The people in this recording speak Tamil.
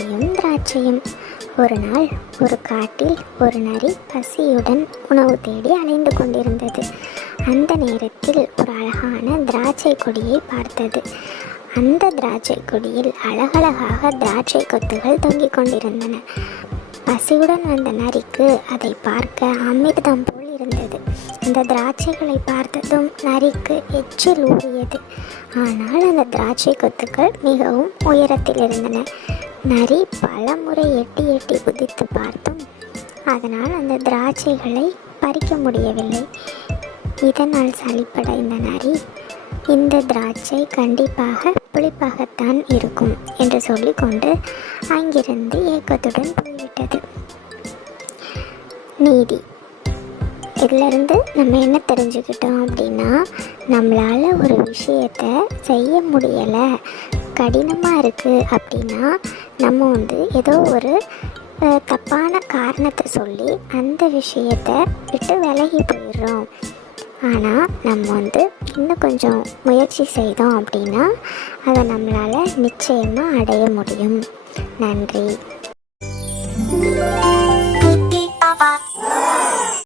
நரியும் திராட்சையும் ஒரு நாள் ஒரு காட்டில் ஒரு நரி பசியுடன் உணவு தேடி அலைந்து கொண்டிருந்தது. அந்த நேரத்தில் ஒரு அழகான திராட்சை கொடியை பார்த்தது. அந்த திராட்சை கொடியில் அழகழகாக திராட்சை கொத்துகள் தொங்கிக் கொண்டிருந்தன. பசியுடன் வந்த நரிக்கு அதை பார்க்க அமிர்தம் போல் இருந்தது. அந்த திராட்சைகளை பார்த்ததும் நரிக்கு எச்சில் ஊறியது. ஆனால் அந்த திராட்சை கொத்துக்கள் மிகவும் உயரத்தில் இருந்தன. நரி பல முறை எட்டி எட்டி குதித்து பார்த்தும். அதனால் அந்த திராட்சைகளை பறிக்க முடியவில்லை. இதனால் சளிப்படைந்த நரி இந்த திராட்சை கண்டிப்பாக புளிப்பாகத்தான் இருக்கும் என்று சொல்லிக்கொண்டு அங்கிருந்து ஏக்கத்துடன் போய்விட்டது. நீதி இதிலிருந்து நம்ம என்ன தெரிஞ்சுக்கிட்டோம் அப்படின்னா நம்மளால் ஒரு விஷயத்தை செய்ய முடியலை. கடினமாக இருக்குது அப்படின்னா நம்ம வந்து ஏதோ ஒரு தப்பான காரணத்தை சொல்லி அந்த விஷயத்தை விட்டு விலகி போயிடுறோம். ஆனால் நம்ம வந்து இன்னும் கொஞ்சம் முயற்சி செய்தோம் அப்படின்னா அதை நம்மளால் நிச்சயமாக அடைய முடியும். நன்றி.